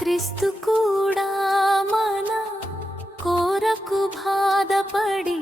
క్రీస్తు కూడా మన కోరకు బాధపడి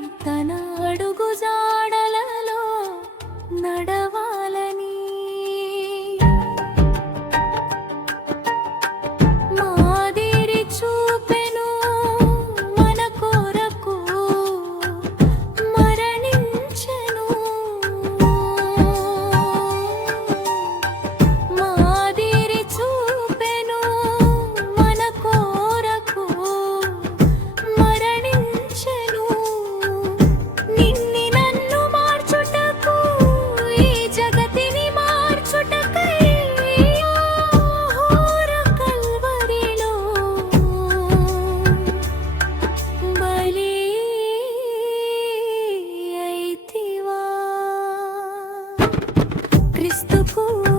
the pool.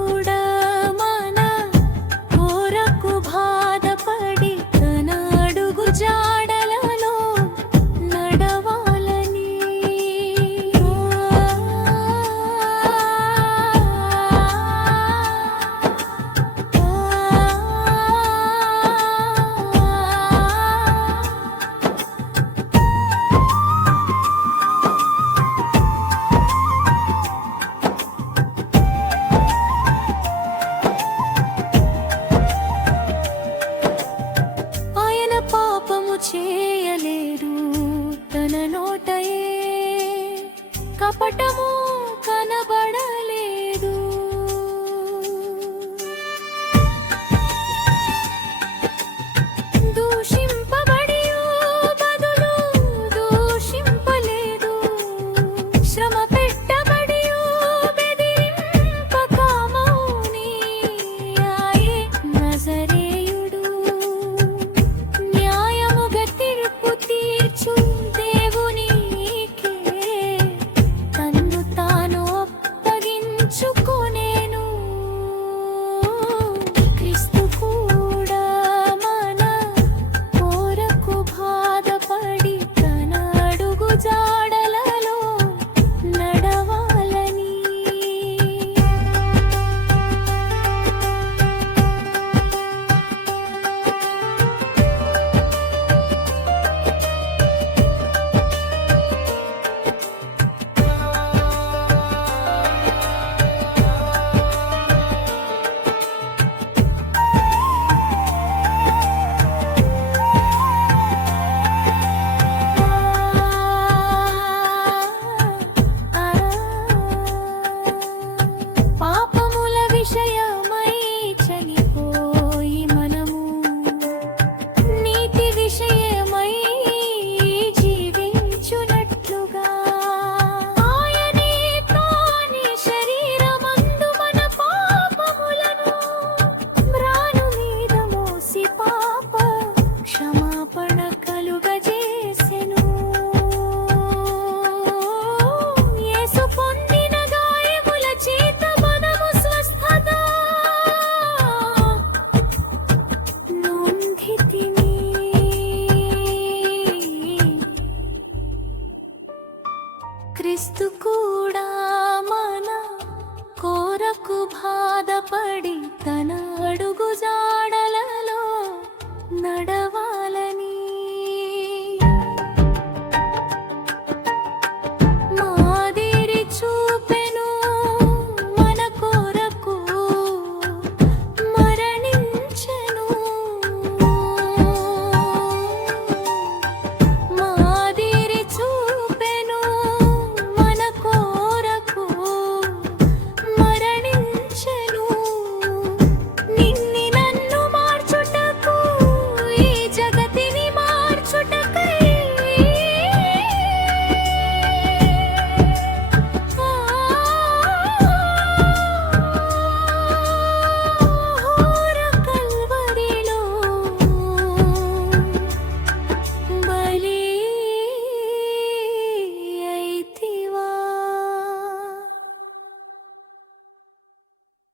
చేయలేడు తన నోటయే. కపటమో you go క్రిస్తు కూడా మన కోరకు బాధపడి